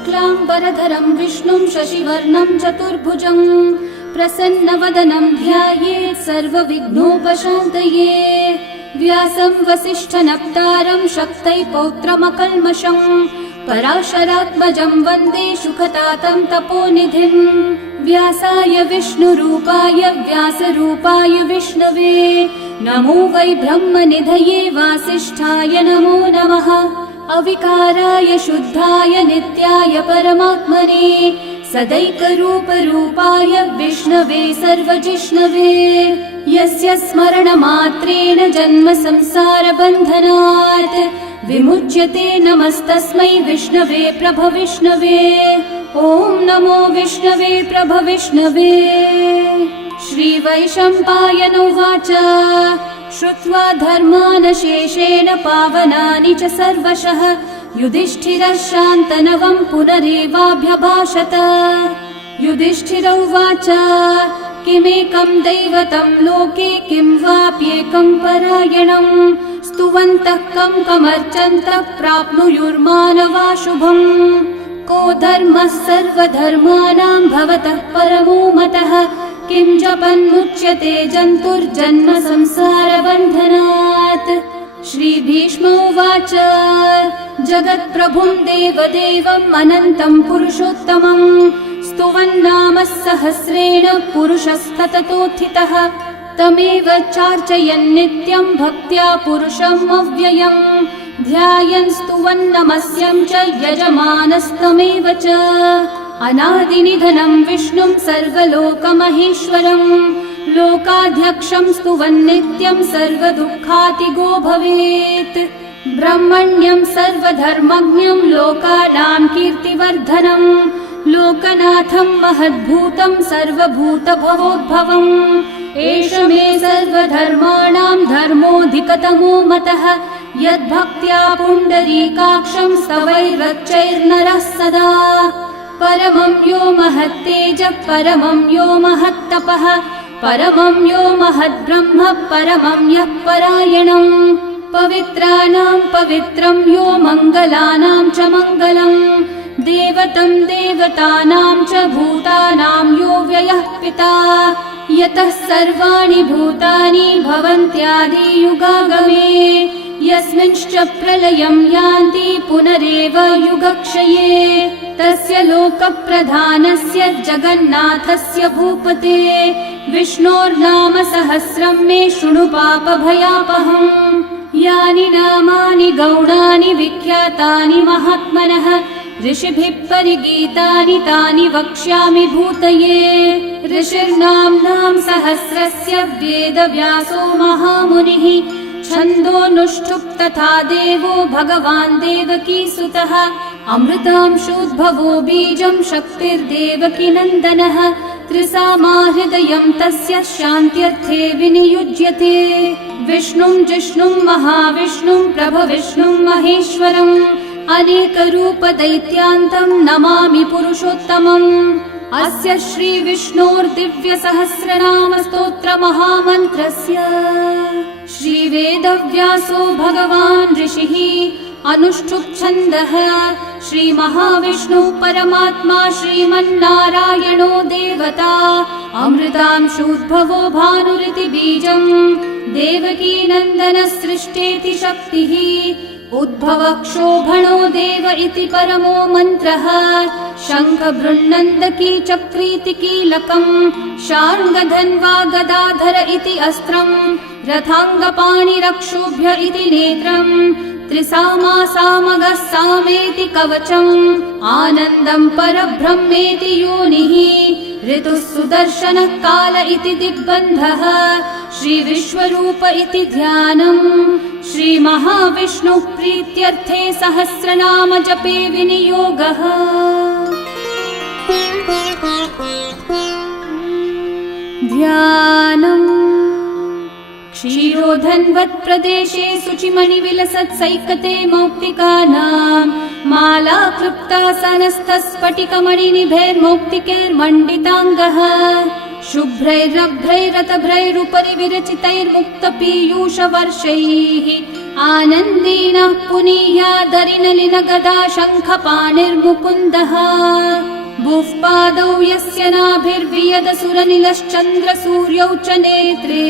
शुक्लाम्बरधरं विष्णुं शशिवर्णं चतुर्भुजं प्रसन्नवदनं ध्यायेत् सर्वविघ्नोपशान्तये। व्यासं वसिष्ठनप्तारं शक्तै पौत्रमकल्मषं पराशरात्मजं वन्दे शुकतातं तपोनिधिं। व्यासाय विष्णुरूपाय व्यासरूपाय विष्णवे नमो वै ब्रह्मनिधये वासिष्ठाय नमो नमः। अविकाराय शुद्धाय नित्याय परमात्मने सदैकरूपरूपाय विष्णवे सर्वजिष्णवे। यस्य स्मरणमात्रेण जन्म संसारबन्धनात् विमुच्यते नमस्तस्मै विष्णवे प्रभविष्णवे। ॐ नमो विष्णवे प्रभविष्णवे। श्रीवैशम्पायन उवाच श्रुत्वा धर्मानशेषेण पावनानि च सर्वशः युधिष्ठिरः शान्तनवं पुनरेवाभ्यभाषत। युधिष्ठिर उवाच किमेकं दैवतं लोके किं वाप्येकं परायणं स्तुवन्तः कमर्चन्तः प्राप्नुयुर्मानवा शुभम्। को धर्मः सर्वधर्माणां भवतः परमो मतः किं जपन्मुच्यते जन्तुर्जन्म संसारबन्धनात्। श्रीभीष्म उवाच जगत्प्रभुं देवदेवम् अनन्तं पुरुषोत्तमं स्तुवन्नाम सहस्रेण पुरुषस्तततोत्थितः तमेव चार्चयन् नित्यं भक्त्या पुरुषम् अव्ययम् ध्यायन् स्तुवन्नमस्यं च यजमानस्तमेव च। अनादिनिधनं विष्णुं सर्वलोकमहेश्वरं लोकाध्यक्षं स्तुवन्नित्यं सर्वदुःखातिगो भवेत्। ब्रह्मण्यं सर्वधर्मज्ञं लोकानां कीर्तिवर्धनं लोकनाथं महद्भूतं सर्वभूतभवोद्भवम्। एष मे सर्वधर्माणां धर्मोऽधिकतमो मतः यद्भक्त्या पुण्डरीकाक्षं स्तवैरर्चैर्नरः सदा। परमं यो महत्तेजः परमं यो महत्तपः परमं यो महद्ब्रह्म परमं यः परायणम्। पवित्राणां पवित्रं यो मङ्गलानां च मङ्गलम् देवतं देवतानां च भूतानां यो व्ययः पिता यतः सर्वाणि भूतानि भवन्त्यादियुगागमे यस्मिंश्च प्रलयं यान्ति पुनरेव युगक्षये तस्य लोकप्रधानस्य जगन्नाथस्य भूपते विष्णोर्नाम सहस्रं मे शृणु पापभयापहम्। यानि नामानि गौणानि विख्यातानि महात्मनः ऋषिभिः परिगीतानि तानि वक्ष्यामि भूतये। ऋषिर्नाम्नां सहस्रस्य वेदव्यासो महामुनिः छन्दोऽनुष्ठुप् तथा देवो भगवान् देवकीसुतः अमृतांशोद्भवो बीजं शक्तिर्देवकीनन्दनः त्रिसामा हृदयं तस्य शान्त्यर्थे विनियुज्यते। विष्णुं जिष्णुं महाविष्णुं प्रभविष्णुं महेश्वरम् अनेकरूपदैत्यान्तं नमामि पुरुषोत्तमम्। अस्य श्रीविष्णोर्दिव्यसहस्रनाम स्तोत्रमहामन्त्रस्य श्रीवेदव्यासो भगवान् ऋषिः अनुष्ठुप्-छन्दः श्रीमहाविष्णुः परमात्मा श्रीमन्नारायणो देवता अमृतांशोद्भवो भानुरिति बीजम् देवकीनन्दनः सृष्टेति शक्तिः उद्भवक्षोभणो देव इति परमो मन्त्रः शङ्खबृन्नन्दकी चक्रीति कीलकम् शार्ङ्गधन्वा गदाधर इति अस्त्रम् रथाङ्गपाणिरक्षोभ्य इति नेत्रम् त्रिसामा सामगः सामेति कवचम् आनन्दं परब्रह्मेति योनिः ऋतुः सुदर्शनः काल इति दिग्बन्धः श्रीविश्वरूप इति ध्यानम् श्रीमहाविष्णुः प्रीत्यर्थे सहस्रनाम जपे विनियोगः। ध्यानम् क्षीरोधन्वत्प्रदेशे शुचिमणिविलसत्सैकते मौक्तिकानां माला क्लृप्तासनस्थस्फटिकमणिनिभैर्मौक्तिकैर्मण्डिताङ्गः शुभ्रैरभ्रैरतभ्रैरुपरि विरचितैर्मुक्तपीयूषवर्षैः आनन्देन पुनीयादरिनलिनगदा शङ्खपाणिर्मुकुन्दः भुः पादौ यस्य नाभिर्वियदसुरनिलश्चन्द्रसूर्यौ च नेत्रे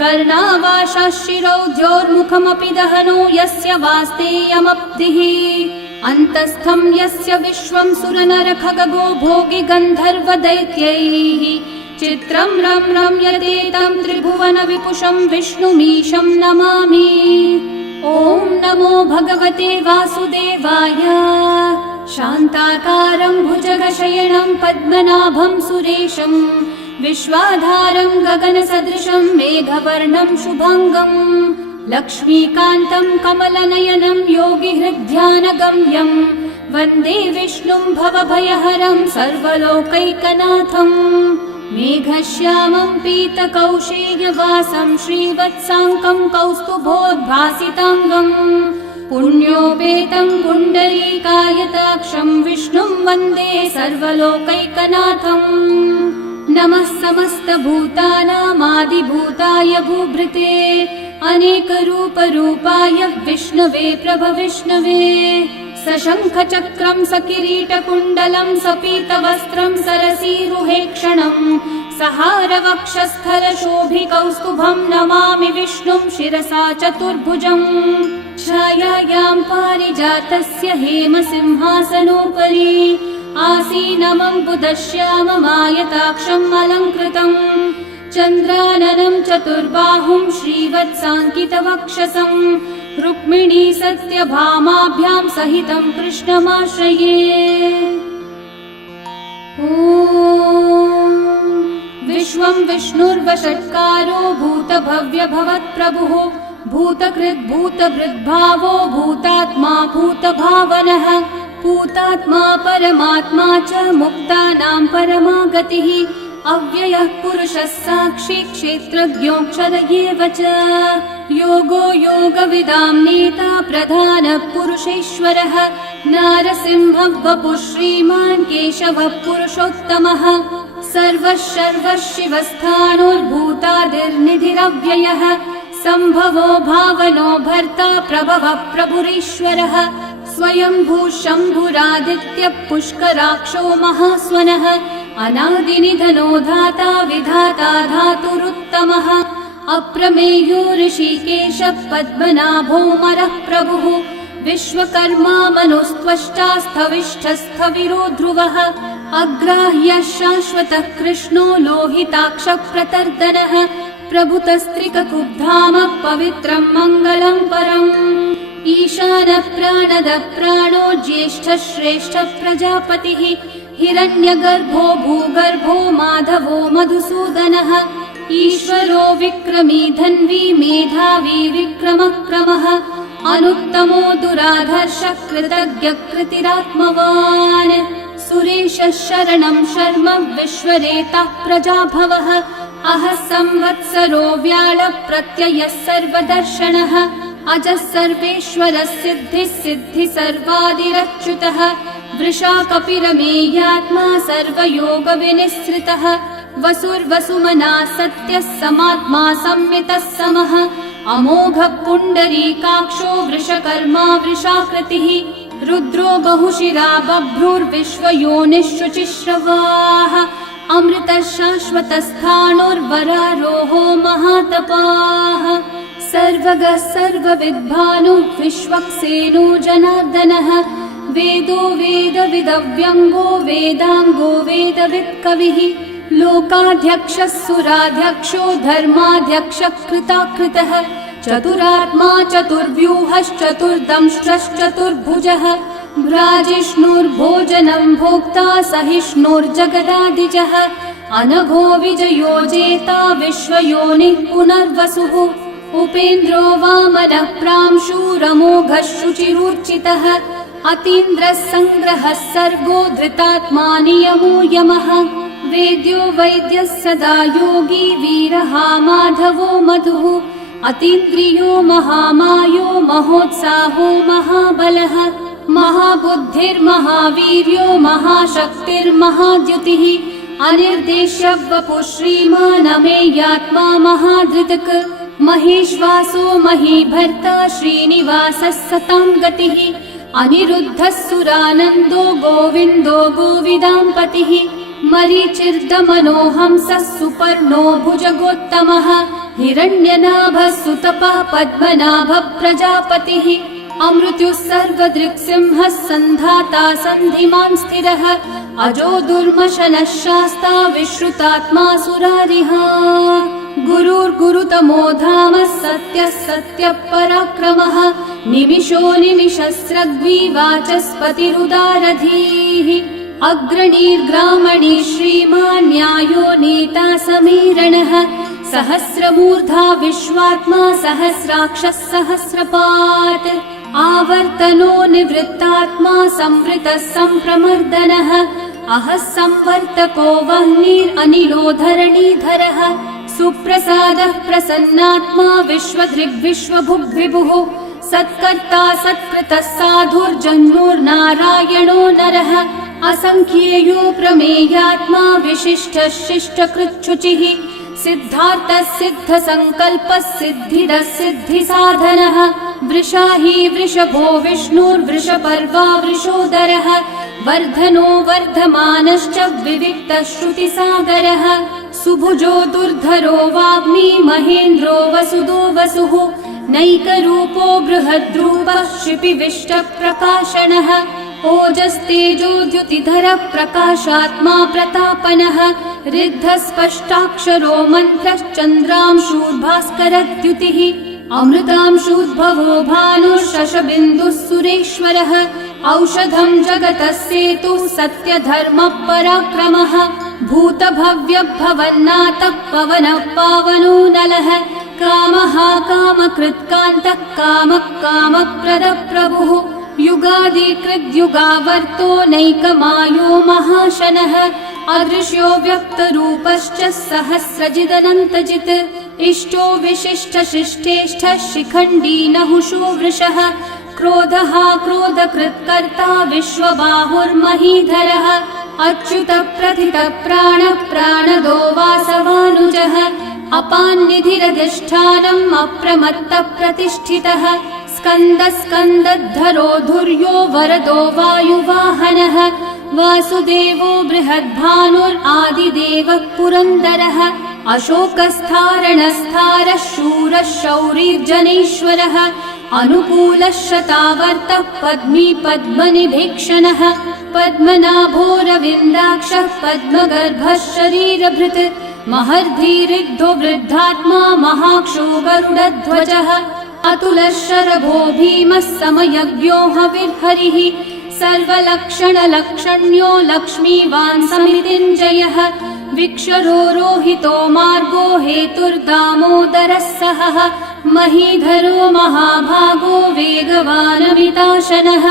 कर्णावाशाः शिरौ द्योर्मुखमपि दहनो यस्य वास्तेयमब्धिः अन्तस्थं यस्य विश्वं सुरनरखगो भोगि गन्धर्वदैत्यैः चित्रं रं रम्यते तं त्रिभुवन विपुषं विष्णुमीशं नमामि। ॐ नमो भगवते वासुदेवाय। शान्ताकारं भुजगशयनं पद्मनाभं सुरेशं विश्वाधारं गगनसदृशं मेघवर्णं शुभाङ्गं लक्ष्मीकान्तं कमलनयनं योगिहृद्ध्यानगम्यं वन्दे विष्णुं भवभयहरं सर्वलोकैकनाथम् मेघश्यामं पीतकौशेयवासं श्रीवत्साङ्कं कौस्तुभोद्भासिताङ्गं पुण्योपेतं पुण्डरीकायताक्षं विष्णुं वन्दे सर्वलोकैकनाथम् नमः समस्तभूतानामादिभूताय भूभृते अनेकरूपरूपाय विष्णवे प्रभविष्णवे सशङ्खचक्रं सकिरीटकुण्डलं सपीतवस्त्रं सरसीरुहेक्षणं सहारवक्षस्थलशोभिकौस्तुभं नमामि विष्णुं शिरसा चतुर्भुजम् छायायां पारिजातस्य हेमसिंहासनोपरि आसीनमम्बुदश्याममायताक्षम् अलङ्कृतम् चन्द्राननं चतुर्बाहुं श्रीवत्साङ्कितवक्षसं रुक्मिणी सत्यभामाभ्यां सहितं कृष्णमाश्रये। ॐ विश्वं विष्णुर्वषट्कारो भूतभव्यभवत्प्रभुः भूतकृद्भूतभृद्भावो भूतात्मा भूतभावनः भूतात्मा परमात्मा च मुक्तानां परमा गतिः अव्ययः पुरुषः साक्षी क्षेत्रज्ञोऽक्षर एव च योगो योगविदां नेता प्रधानः पुरुषेश्वरः नारसिंहः वपुः श्रीमान् केशवः पुरुषोत्तमः सर्वः शर्वः शिवस्थाणोर्भूतादिर्निधिरव्ययः सम्भवो भावनो भर्ता प्रभवः प्रभुरीश्वरः स्वयंभू शम्भुरादित्यः पुष्कराक्षो महास्वनः अनादिनिधनो धाता विधाता धातुरुत्तमः अप्रमेयो ऋषिकेशः पद्मनाभोऽमरः प्रभुः विश्वकर्मा मनुस्त्वष्टा स्थविष्ठस्थविरो ध्रुवः अग्राह्यः शाश्वतः कृष्णो लोहिताक्षः प्रतर्दनः प्रभुतस्त्रिककुब्धामः पवित्रं मङ्गलं परम् ईशानः प्राणदः प्राणो ज्येष्ठः श्रेष्ठः प्रजापतिः हिरण्यगर्भो भूगर्भो माधवो मधुसूदनः ईश्वरो विक्रमी धन्वी मेधावी विक्रमक्रमः अनुत्तमो दुराधर्षः कृतज्ञः कृतिरात्मवान् सुरेशः शरणं शर्म विश्वरेतः प्रजाभवः अहः संवत्सरो व्याळः प्रत्ययः सर्वदर्शनः अजः सर्वेश्वरः सिद्धिः सिद्धि सर्वादिरच्युतः वृषा कपिरमेयात्मा सर्वयोगविनिःसृतः वसुर्वसुमना सत्यः समात्मा संवितः समः अमोघः पुण्डरीकाक्षो वृषकर्मा वृषाकृतिः रुद्रो बहुशिरा बभ्रुर्विश्वयोनिः शुचिश्रवाः अमृतः शाश्वतस्थाणुर्वरारोहो महातपाः सर्वगः सर्वविद्भानुः विश्वक्सेनो जनार्दनः वेदो वेदविदव्यङ्गो वेदाङ्गो वेदवित्कविः लोकाध्यक्षः सुराध्यक्षो धर्माध्यक्षः कृताकृतः चतुरात्मा चतुर्व्यूहश्चतुर्दंष्ट्रश्चतुर्भुजः भ्राजिष्णुर्भोजनं भोक्ता सहिष्णुर्जगदादिजः अनघो विजयो जेता विश्वयोनिः पुनर्वसुः उपेन्द्रो वामनः प्रांशुरमोघः शुचिरूर्चितः अतीन्द्रः सङ्ग्रहः सर्गो धृतात्मा नियमो यमः वेद्यो वैद्यः सदा योगी वीरः माधवो मधुः अतीन्द्रियो महामायो महोत्साहो महाबलः महाबुद्धिर्महावीर्यो महाशक्तिर्महाद्युतिः अनिर्देश्य वपुः श्रीमान् अमेयात्मा महाधृतक् महेश्वासो महीभर्ता श्रीनिवासः सतां गतिः अनिरुद्धः सुरानन्दो गोविन्दो गोविदाम्पतिः मरीचिर्दमनोहंसः सुपर्णो भुजगोत्तमः हिरण्यनाभः सुतपः पद्मनाभः प्रजापतिः अमृत्युः सर्वदृक्सिंहः सन्धाता सन्धिमान् स्थिरः अजो दुर्मशनः शास्ता विश्रुतात्मा सुरारिः गुरुर्गुरुतमो धामः सत्यः सत्यः पराक्रमः निमिषो निमिषस्रग्वी वाचस्पतिरुदारधीः अग्रणीर्ग्रामणी श्रीमान् न्यायो नेता समीरणः सहस्रमूर्धा विश्वात्मा सहस्राक्षः सहस्रपात् आवर्तनो निवृत्तात्मा संवृतः सम्प्रमर्दनः अहः संवर्तको वह्निरनिलो धरणीधरः सुप्रसादः प्रसन्नात्मा विश्वधृग्विश्वभुग्विभुः सत्कर्ता सत्कृतः साधुर्जन्मोर्नारायणो नरः असंख्येयो प्रमेयात्मा विशिष्टः शिष्टकृच्छुचिः सिद्धार्थः सिद्धसङ्कल्पः सिद्धिदः सिद्धिसाधनः वृषाही वृषभो विष्णुर्वृषपर्वा वृषोदरः वर्धनो वर्धमानश्च विविक्तः श्रुतिसागरः सुभुजो दुर्धरो वाग्मी महेन्द्रो वसुदो वसुः नैकरूपो बृहद्रूपः शिपिविष्टप्रकाशनः ओजस्तेजोद्युतिधरः प्रकाशात्मा प्रतापनः ऋद्धः स्पष्टाक्षरो मन्त्रश्चन्द्रांशूर्भास्करद्युतिः अमृतांशूद्भवो भानुः शशबिन्दुः सुरेश्वरः औषधं जगतः सेतुः सत्यधर्मः पराक्रमः भूतभव्यभवन्नाथः पवनः पावनो नलः कामः कामकृत्कान्तः कामः कामप्रदः प्रभुः युगादिकृद्युगावर्तो नैकमायो महाशनः अदृश्यो व्यक्तरूपश्च सहस्रजिदनन्तजित् इष्टो विशिष्टशिष्टेष्ठः शिखण्डी नहुषो वृषः क्रोधः क्रोधकृत्कर्ता विश्वबाहुर्महीधरः अच्युतः प्रथितः प्राणः प्राणदो वासवानुजः अपान्निधिरधिष्ठानम् अप्रमत्तः प्रतिष्ठितः स्कन्दस्कन्दद्धरो धुर्यो वरदो वायुवाहनः वासुदेवो बृहद्भानुरादिदेवः पुरन्दरः अशोकस्थारणस्थारः शूरः शौरिर्जनेश्वरः अनुकूलः शतावर्तः पद्मी पद्मनिभीक्षणः पद्मनाभोरविन्दाक्षः पद्मगर्भः शरीरभृत् महर्धिरिग्धो वृद्धात्मा महाक्षो गरुडध्वजः अतुलः शरभो भीमः समयज्ञो हविर्हरिः सर्वलक्षणलक्षण्यो लक्ष्मीवान् समितिञ्जयः विक्षरो रोहितो मार्गो हेतुर्दामोदरः सहः महीधरो महाभागो वेगवानमिताशनः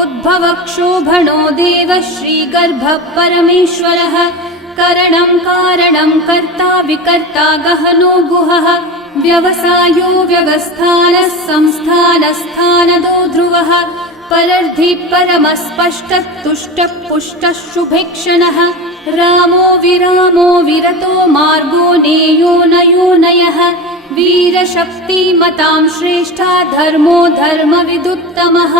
उद्भवक्षोभणो देवः श्रीगर्भः परमेश्वरः करणं कारणं कर्ता विकर्ता गहनो गुहः व्यवसायो व्यवस्थानः संस्थानस्थानदो ध्रुवः परर्धि परमस्पष्टः तुष्टः पुष्टः शुभेक्षणः रामो विरामो विरतो मार्गो नेयो नयो नयः वीरशक्तिमतां श्रेष्ठा धर्मो धर्मविदुत्तमः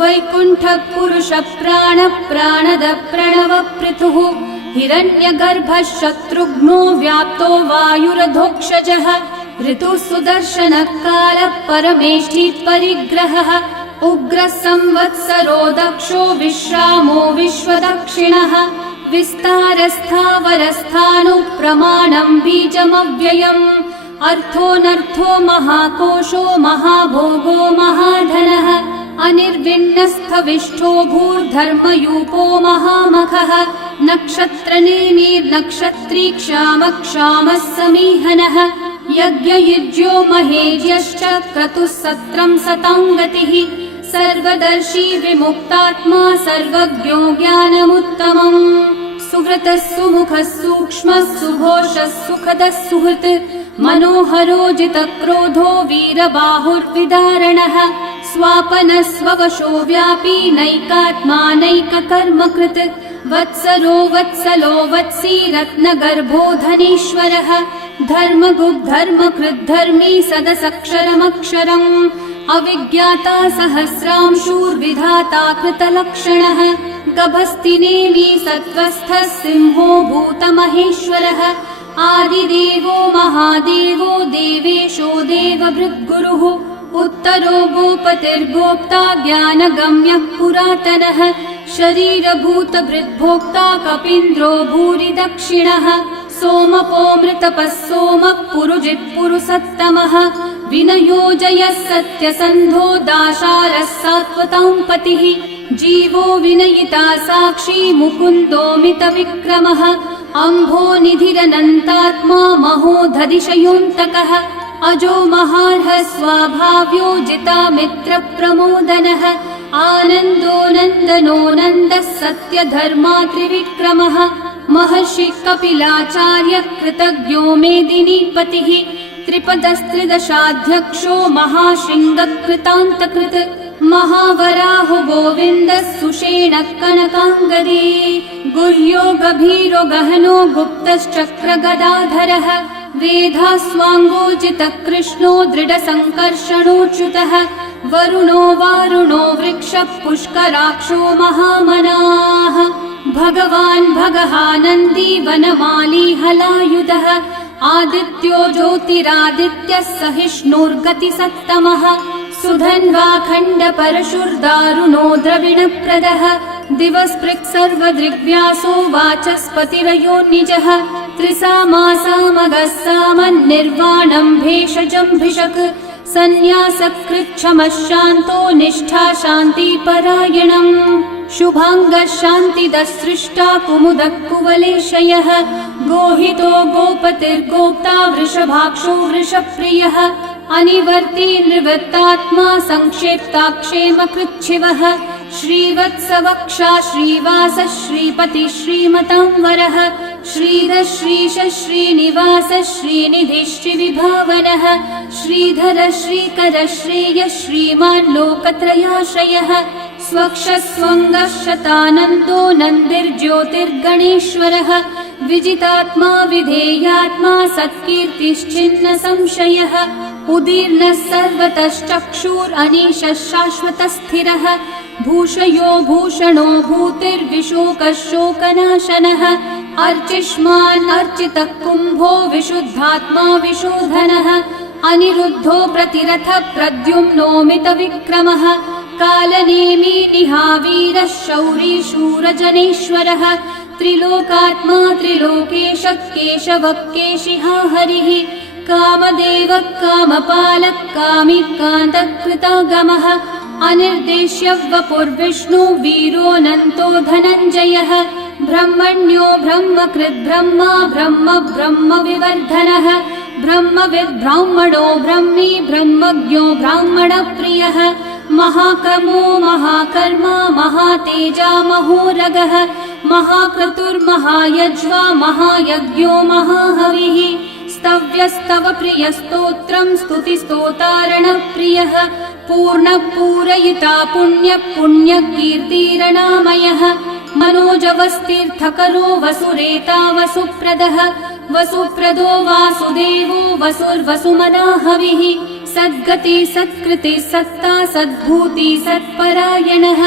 वैकुण्ठः पुरुषः प्राणः प्राणदः प्रणवपृथुः हिरण्यगर्भः शत्रुघ्नो व्याप्तो वायुरधोक्षजः ऋतुः सुदर्शनः कालः परमेष्ठी परिग्रहः उग्रः संवत्सरो दक्षो विश्रामो विश्वदक्षिणः विस्तारस्थावरस्थाणु प्रमाणं बीजमव्ययम् अर्थोऽनर्थो महाकोशो महाभोगो महाधनः अनिर्विण्णस्थविष्ठो भूर्धर्मयूपो महामखः नक्षत्रनेमिर्नक्षत्री क्षामः क्षामः समीहनः यज्ञयुज्यो महेज्यश्च क्रतुः सत्रं सताङ्गतिः सर्वदर्शी विमुक्तात्मा सर्वज्ञो ज्ञानमुत्तमम् सुव्रतः सुमुखः सूक्ष्मः सुघोषः सुखदः सुहृत् मनोहरो जितक्रोधो वीरबाहुर्विदारणः स्वापनः स्ववशो व्यापी नैकात्मा नैककर्मकृत् वत्सरो वत्सलो वत्सी रत्नगर्भो धनेश्वरः धर्मकृद्धर्मी सदसक्षरमक्षरम् अविज्ञाता सहस्रांशूर्विधाता कृतलक्षणः गभस्तिनेमि सत्त्वस्थः सिंहो भूतमहेश्वरः आदिदेवो महादेवो देवेशो देवभृद्गुरुः उत्तरो गोपतिर्गोप्ता ज्ञानगम्यः पुरातनः शरीरभूतभृद्भोक्ता कपीन्द्रो भूरि दक्षिणः सोमपोऽमृतपः सोमः पुरुजित्पुरुसत्तमः विनयोजयः सत्यसन्धो दाशारः सात्वतां पतिः जीवो विनयिता साक्षी मुकुन्दोऽमितविक्रमः अम्भोनिधिरनन्तात्मा महोदधिशयोऽन्तकः अजो महार्हः स्वाभाव्यो जितामित्रप्रमोदनः आनन्दो नन्दनो नन्दः सत्यधर्मात्रिविक्रमः महर्षि कपिलाचार्य कृतज्ञो मेदिनीपतिः त्रिपदस्त्रिदशाध्यक्षो महाशृङ्गकृतान्तकृत् महावराहो गोविन्दः सुषेणः कनकाङ्गदी गुह्यो गभीरो गहनो गुप्तश्चक्रगदाधरः वेधास्वाङ्गोचितः कृष्णो दृढसङ्कर्षणोच्युतः वरुणो वारुणो वृक्षः पुष्कराक्षो महामनाः भगवान् भगहानन्दी वनमाली हलायुधः आदित्यो ज्योतिरादित्यः सहिष्णुर्गतिसत्तमः सुधन्वा खण्डपरशुर्दारुणो द्रविणप्रदः दिवस्पृक् सर्वदृग्व्यासो वाचस्पतिरयो निजः त्रिसामासामगः सामन्निर्वाणं भेषजम्भिषक् सन्न्यासकृच्छमः शान्तो निष्ठा शान्तिपरायणम् शुभाङ्गः शान्तिदः सृष्टा कुमुदः कुवलेशयः गोहितो गोपतिर्गोप्ता वृषभाक्षो वृषप्रियः अनिवर्ती निवृत्तात्मा संक्षेप्ताक्षेमकृच्छिवः श्रीवत्सवक्षा श्रीवासः श्रीपतिः श्रीमतां वरः श्रीधः श्रीशः श्रीनिवासः श्रीनिधिः श्रीविभावनः श्रीधरः श्रीकरः श्रेयः श्रीमान् लोकत्रयाश्रयः स्वक्षः स्वङ्गः शतानन्दो नन्दिर्ज्योतिर्गणेश्वरः विजितात्मा विधेयात्मा सत्कीर्तिश्चिन्न संशयः उदीर्णः सर्वतश्चक्षुरनीशः शाश्वतस्थिरः भूषयो भूषणो भूतिर्विशोकः शोकनाशनः अर्चिष्मान् अर्चितः कुम्भो विशुद्धात्मा विशोधनः अनिरुद्धो प्रतिरथः प्रद्युम्नोमितविक्रमः कालनेमी निहावीरः शौरी शूरजनेश्वरः त्रिलोकात्मा त्रिलोकेशः केशवः केशिहा हरिः कामदेवः कामपालः कामिकान्तः कृतागमः अनिर्देश्य वपुर्विष्णु वीरोऽनन्तो धनञ्जयः ब्रह्मण्यो ब्रह्मकृद्ब्रह्मा ब्रह्म ब्रह्मविवर्धनः ब्रह्मविद् ब्राह्मणो ब्रह्मी ब्रह्मज्ञो ब्राह्मणप्रियः महाकर्मो महाकर्मा महातेजा महोरगः महाक्रतुर्महायज्वा महायज्ञो महाहविः स्तव्यस्तव प्रियस्तोत्रं स्तुतिस्तोतारणप्रियः पूर्णपूरयिता पुण्यकीर्तिरणामयः मनोजवस्तीर्थकरो वसुरेता वसुप्रदः वसुप्रदो वासुदेवो वसुर्वसुमनाहविः सद्गति सत्कृति सत्ता सद्भूति सत्परायणः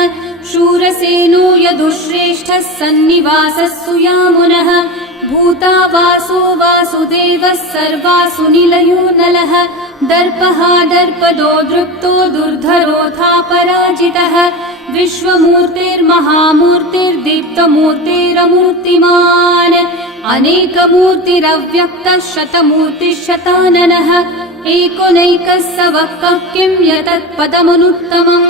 शूरसेनो यदुश्रेष्ठः सन्निवासः सुयामुनः भूता वासो वासुदेवः सर्वासु निलयो नलः दर्पः दर्पदो दृप्तो दुर्धरोऽथा पराजितः विश्वमूर्तिर्महामूर्तिर्दीप्तमूर्तिरमूर्तिमान् अनेकमूर्तिरव्यक्तः शतमूर्तिः एकोनैकः स वः किं यतत्पदमनुत्तमम्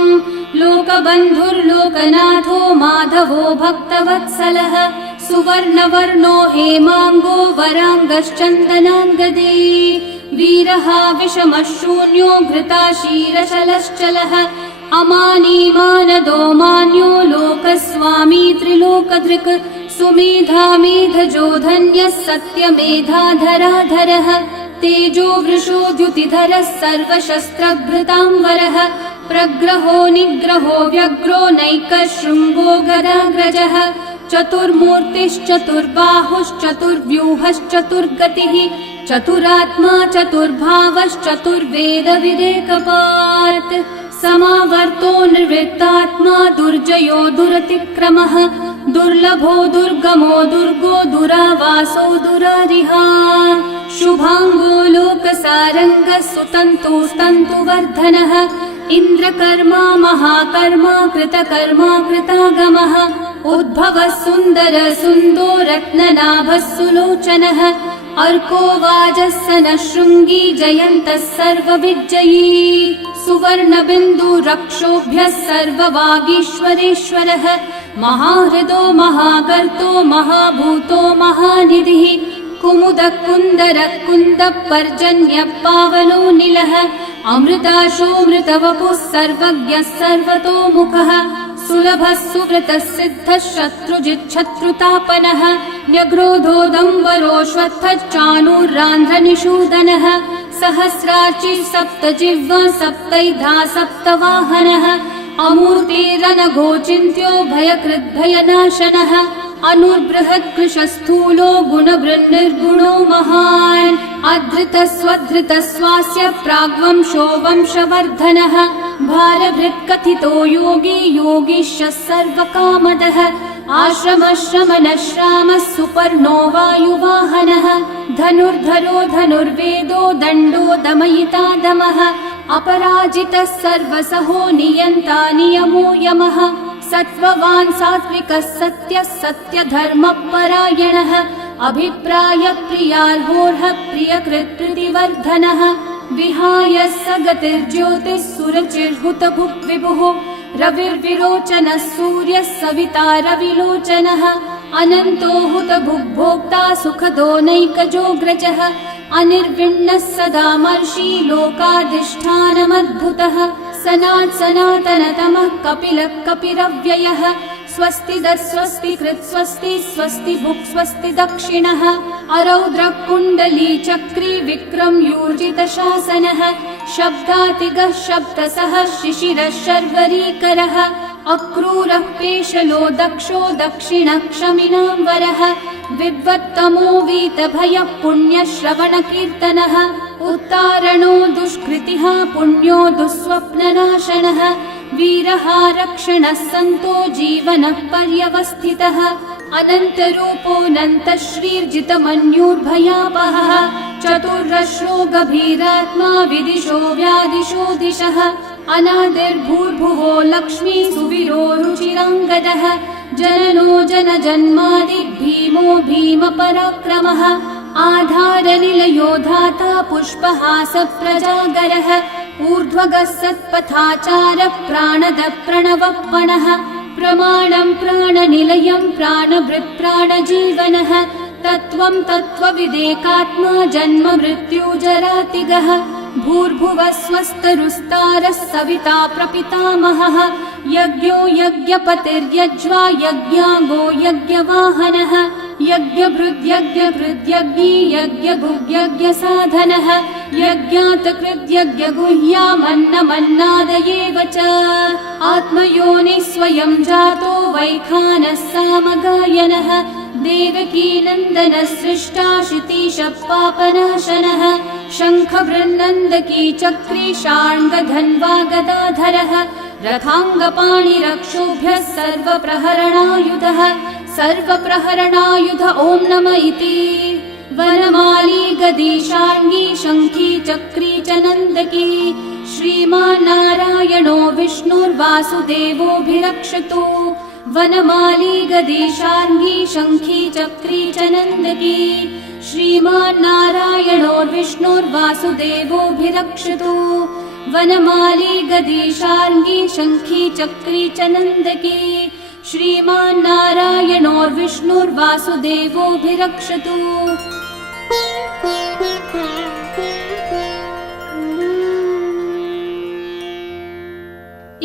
लोकबन्धुर्लोकनाथो माधवो भक्तवत्सलः सुवर्णवर्णो हेमाङ्गो वराङ्गश्चन्दनाङ्गदे वीरः विषमः शून्यो घृताशीरशलश्चलः अमानीमानदो मान्यो लोकस्वामी त्रिलोकधृक् सुमेधा मेधजो धन्यः सत्यमेधाधराधरः तेजो वृषो द्युतिधरः सर्वशस्त्रभृताम्बरः प्रग्रहो निग्रहो व्यग्रो नैकः शृङ्गो गदाग्रजः चतुर्मूर्तिश्चतुर्बाहुश्चतुर्व्यूहश्चतुर्गतिः चतुरात्मा चतुर्भावश्चतुर्वेदविदेकपात् समावर्तो निर्वृत्तात्मा दुर्जयो दुरतिक्रमः दुर्लभो दुर्गमो दुर्गो दुरावासो दुरारिहा शुभांगो लोकसारंगः सुतन्तुस्तन्तुवर्धनः इन्द्रकर्मा महाकर्मा कृतकर्मा कृतागमः उद्भवः सुन्दर सुन्दो रत्ननाभः सुलोचनः अर्को वाजस्सनः शृङ्गी जयन्तः सर्वविजयी सुवर्णबिन्दु रक्षोभ्यः सर्ववागीश्वरेश्वरः महाहृदो महागर्तो महाभूतो महानिधिः कुमुदः कुन्दरः कुन्दः पर्जन्यः पावनो निलः अमृताशोऽमृतवपुः सर्वज्ञः सर्वतोमुखः सुलभः सुव्रतः सिद्धः शत्रुजिच्छत्रुतापनः न्यग्रोधोदम्बरोऽश्वत्थश्चाणूरान्ध्रनिषूदनः सहस्रार्ची सप्तजिह्वा सप्तैधा सप्तवाहनः अमूर्तिरनघोचिन्त्यो भयकृद्भयनाशनः अनुर्बृहत्कृशस्थूलो गुणवृन्निर्गुणो महान् अधृतस्वधृतस्वास्य प्राग्वंशो वंशवर्धनः भारभृत्कथितो योगी योगीशः सर्वकामदः आश्रमश्रमणश्रामः सुपर्णो वायुवाहनः धनुर्धरो धनुर्वेदो दण्डो दमयिता दमः अपराजितः सर्वसहो नियन्ता नियमो यमः सत्त्ववान् सात्विकः सत्यः सत्यधर्मपरायणः अभिप्रायप्रियार्होर्हः प्रियकृत्प्रीतिवर्धनः विहाय स गतिर्ज्योतिः सुरचिर्हुतभुक् विभुः रविर्विरोचनः सूर्यः सविता रविलोचनः अनन्तो हुतभुग्भोक्ता सुखदो नैकजोऽग्रजः अनिर्विण्णः सदा मर्षि लोकाधिष्ठानमद्भुतः सनातनतमः कपिलः कपिरव्ययः स्वस्तिदः स्वस्तिकृत् स्वस्ति स्वस्ति भुक् स्वस्ति दक्षिणः अरौद्रः कुण्डली चक्री विक्रमयूर्जितशासनः शब्दातिगः शब्दसः शिशिरः शर्वरीकरः अक्रूरः पेशलो दक्षो दक्षिणः क्षमिनाम्बरः विद्वत्तमो वीतभयः पुण्यश्रवणकीर्तनः उत्तारणो दुष्कृतिः पुण्यो दुःस्वप्ननाशनः वीरः रक्षणः सन्तो जीवनः पर्यवस्थितः अनन्तरूपोऽनन्तः श्रीर्जितमन्युर्भयापहः चतुर्रश्रो गभीरात्मा विदिशो व्यादिशो दिशः अनादिर्भूर्भुवो लक्ष्मी सुवीरो रुचिराङ्गदः जननो जनजन्मादि भीमो भीमपराक्रमः आधारनिलयो धाता पुष्पहासप्रजागरः ऊर्ध्वगः सत्पथाचारः प्राणदः प्रणवप्पणः प्रमाणं प्राणनिलयं प्राणभृत् प्राणजीवनः तत्त्वं तत्त्वविदेकात्मा जन्म मृत्युजरातिगः भूर्भुवः स्वस्तरुस्तारः सविता प्रपितामहः यज्ञो यज्ञपतिर्यज्वा यज्ञाङ्गो यज्ञवाहनः यज्ञभृद्यज्ञकृद्यज्ञी यज्ञभुग्यज्ञसाधनः यज्ञातकृद्यज्ञगुह्यामन्नमन्नादयेव च आत्मयोनिः स्वयं जातो वैखानः सामगायनः देवकीनन्दनः सृष्टा शितीशः पापनाशनः शङ्खवृन्नन्दकी चक्री शार्ङ्गधन्वा गदाधरः रथाङ्गपाणिरक्षोभ्यः सर्वप्रहरणायुधः सर्वप्रहरणायुध ॐ नम इति वनमाली गदी शार्ङ्गी शङ्खी चक्री च नन्दकी श्रीमान्नारायणो विष्णुर्वासुदेवोऽभिरक्षतु वनमाली गदी शार्ङ्गी शङ्खी चक्री च नन्दकी श्रीमान्नारायणो विष्णुर्वासुदेवोऽभिरक्षतु वनमाली गदी शार्ङ्गी शङ्खी चक्री च नन्दकी श्रीमान्नारायणोर्विष्णुर्वासुदेवोऽभिरक्षतु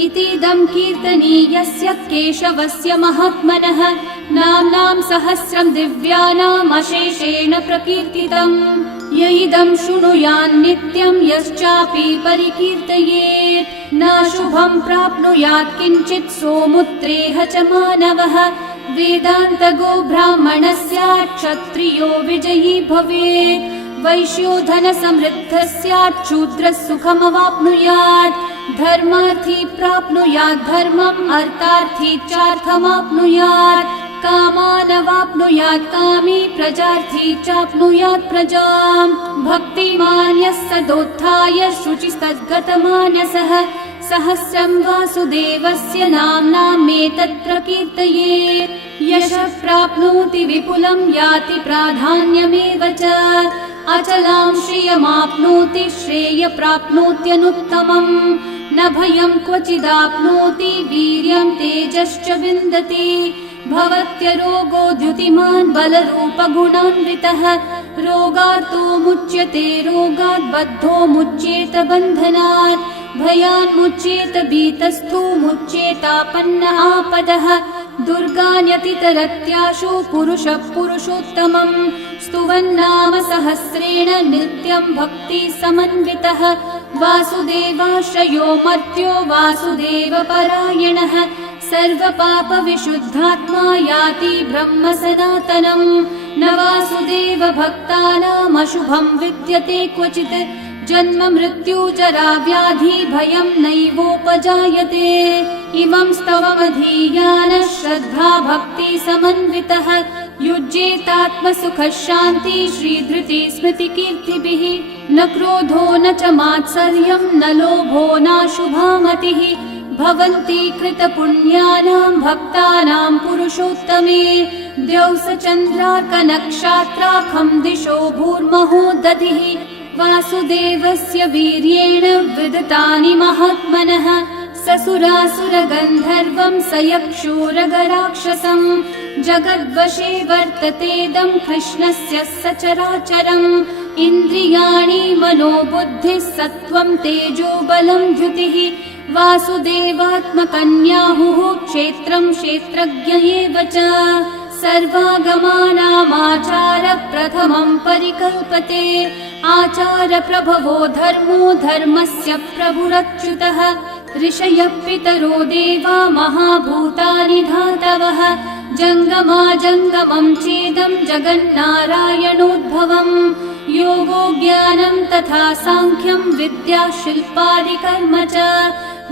इतीदं कीर्तनीयस्य केशवस्य महात्मनः नाम्नां सहस्रं दिव्यानामशेषेण प्रकीर्तितम् य इदं शृणुयान् नित्यं यश्चापि परिकीर्तयेत् नाशुभं प्राप्नुयात् किञ्चित् सोमुत्रेह च मानवः वेदान्तगो ब्राह्मणः स्यात् क्षत्रियो विजयी भवेत् वैश्यो धनसमृद्धः स्यात्, शूद्रः सुखमवाप्नुयात्। धर्मार्थी प्राप्नुयात् धर्मम्, अर्थार्थी चार्थमाप्नुयात्। कामानवाप्नुयात् कामी, प्रजार्थी चाप्नुयात् प्रजाम्। भक्तिमान् यः सदोत्थाय, शुचिस्तद्गतमानसः, सहस्रं वासुदेवस्य नाम्नामेतत् प्रकीर्तये। यशः प्राप्नोति विपुलं, याति प्राधान्यमेव च। अचलां श्रियमाप्नोति, श्रेय प्राप्नोत्यनुत्तमम्। न भयं क्वचिदाप्नोति, वीर्यं तेजश्च विन्दति। भवत्यरोगो द्युतिमान्, बलरूपगुणान्वितः। रोगार्तो मुच्यते रोगात्, बद्धो मुच्येत बन्धनात्। भयान् मुच्येत भीतस्थो, मुच्येतापन्न आपदः। दुर्गान्यतितरत्याशु, पुरुषः पुरुषोत्तमम्। स्तुवन्नाम सहस्रेण, नित्यं भक्ति समन्वितः। वासुदेवाश्रयो मर्त्यो, वासुदेवपरायणः। सर्वपापविशुद्धात्मा, याति ब्रह्म सनातनम्। न वासुदेव भक्तानामशुभं विद्यते क्वचित्। जन्म मृत्यु जरा व्याधि, भयं नैवोपजायते। इमं स्तवमधीयानः, श्रद्धा भक्ति समन्वितः। युज्येतात्मसुखः शान्ति, श्रीधृति स्मृतिकीर्तिभिः। न क्रोधो न च मात्सर्यं, न लोभो नाशुभा मतिः। भवन्ति कृतपुण्यानां, भक्तानां पुरुषोत्तमे। द्यौः चन्द्रार्कनक्षत्राखं, दिशो भूर्महो दधिः। वासुदेवस्य वीर्येण विदतानि महात्मनः। ससुरासुरगन्धर्वं, स यक्षोरगराक्षसम्। जगद्वशे वर्ततेदं, कृष्णस्य सचराचरम्। इन्द्रियाणि मनोबुद्धिः, सत्त्वं तेजो बलं द्युतिः। वासुदेवात्मकन्याहुः, क्षेत्रं क्षेत्रज्ञ एव च। सर्वागमानामाचार प्रथमं परिकल्पते। आचार प्रभवो धर्मो, धर्मस्य प्रभुरच्युतः। ऋषयः पितरो देवा, महाभूतानि धातवः। जङ्गमाजङ्गमं चेदं, जगन्नारायणोद्भवम्। योगो ज्ञानं तथा साङ्ख्यं, विद्या शिल्पादिकर्म च।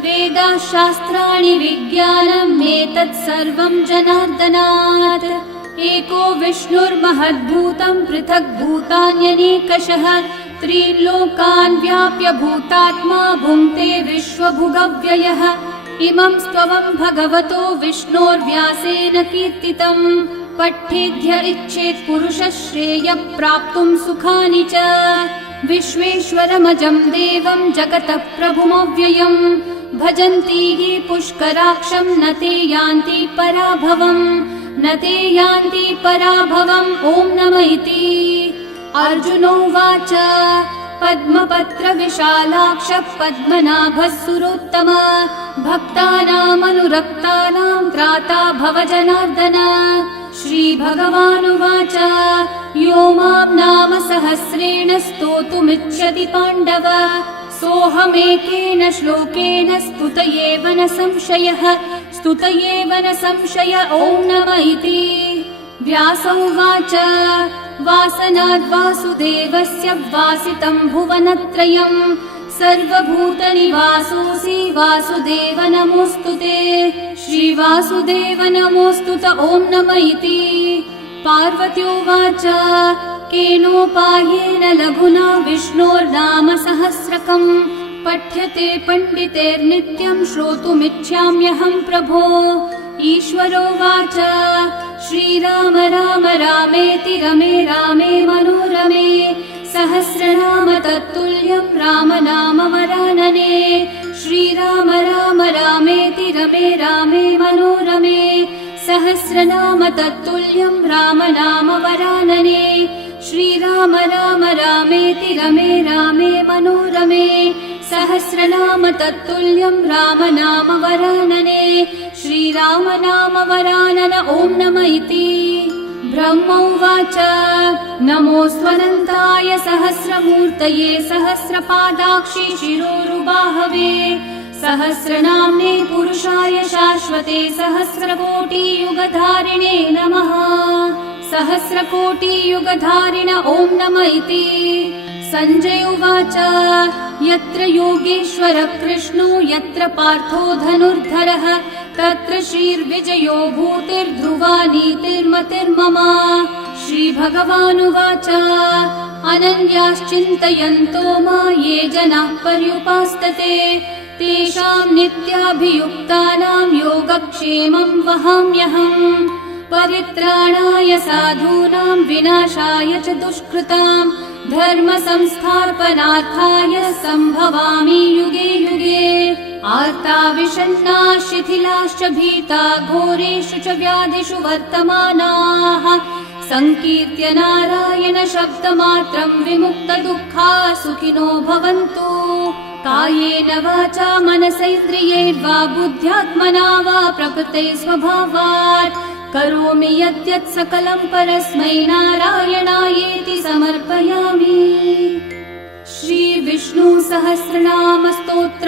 वेदाः शास्त्राणि विज्ञानम्, एतत् सर्वं जनार्दनात्। एको विष्णुर्महद्भूतं, पृथक् भूतान्यनेकशः। त्रिलोकान् व्याप्य भूतात्मा, भुङ्क्ते विश्वभुगव्ययः। इमं स्तवं भगवतो विष्णोर्व्यासेन कीर्तितम्। पठ्येद्य इच्छेत् पुरुषः, श्रेयः प्राप्तुं सुखानि च। विश्वेश्वरमजं देवं, जगतः प्रभुमव्ययम्। भजन्ति ये पुष्कराक्षं, न ते यान्ति पराभवम्। न ते यान्ति पराभवम्। ॐ नमः इति। अर्जुनोवाच पद्मपत्रविशालाक्षः, पद्मनाभः सुरोत्तम। भक्तानामनुरक्तानां, त्राता भव जनार्दन। श्रीभगवानुवाच यो मां नाम सहस्रेण, स्तोतुमिच्छति पाण्डव। सोऽहमेकेन श्लोकेन, स्तुतयेव न संशयः। स्तुतयेव न संशय। ॐ नमः इति। व्यास उवाच वासनाद्वासुदेवस्य, वासितं भुवनत्रयम्। सर्वभूतनिवासोऽसि, वासुदेव नमोऽस्तु ते। श्रीवासुदेव नमोऽस्तु ते। ॐ नमः इति। पार्वत्योवाच केनोपायेन लघुना, विष्णोर्नाम सहस्रकम्। पठ्यते पण्डितेर्नित्यं, श्रोतुमिच्छाम्यहं प्रभो। ईश्वरोवाच श्रीराम राम रामेति, रमे रामे मनोरमे। सहस्रनाम तत्तुल्यं, राम नाम वरानने। श्रीराम राम रामेति, रमे रामे मनोरमे। सहस्रनाम तत्तुल्यं, राम नाम वरानने। श्रीराम राम रामेति, रमे रामे मनोरमे। सहस्रनाम तत्तुल्यं, राम नाम वरानने। श्रीराम नाम वरानन। ॐ नमः इति। ब्रह्म उवाच नमोऽस्त्वनन्ताय सहस्रमूर्तये, सहस्रपादाक्षि शिरोरुबाहवे। सहस्रनाम्ने पुरुषाय शाश्वते, सहस्रकोटियुगधारिणे नमः। सहस्रकोटियुगधारिण ॐ नम इति। सञ्जय उवाच यत्र योगेश्वर कृष्णो यत्र पार्थो धनुर्धरः तत्र श्रीर्विजयो भूतिर्ध्रुवा नीतिर्मतिर्मम। श्रीभगवानुवाच अनन्याश्चिन्तयन्तो मा ये जनाः पर्युपासते तेषां नित्याभियुक्तानां योगक्षेमं वहाम्यहम्। परित्राणाय साधूनां विनाशाय च दुष्कृतां धर्म संस्थापनार्थाय सम्भवामि युगे युगे। आर्ता विषण्णा शिथिलाश्च भीता घोरेषु च व्याधिषु वर्तमानाः संकीर्त्य नारायण शब्दमात्रं विमुक्तदुःखा सुखिनो भवन्तु। कायेन वाचा मनसैन्द्रियैर्वा बुद्ध्यात्मना वा प्रकृते स्वभावात् करोमि यद्यत् सकलं परस्मै नारायणायेति समर्पयामि। श्री विष्णु सहस्रनाम स्तोत्र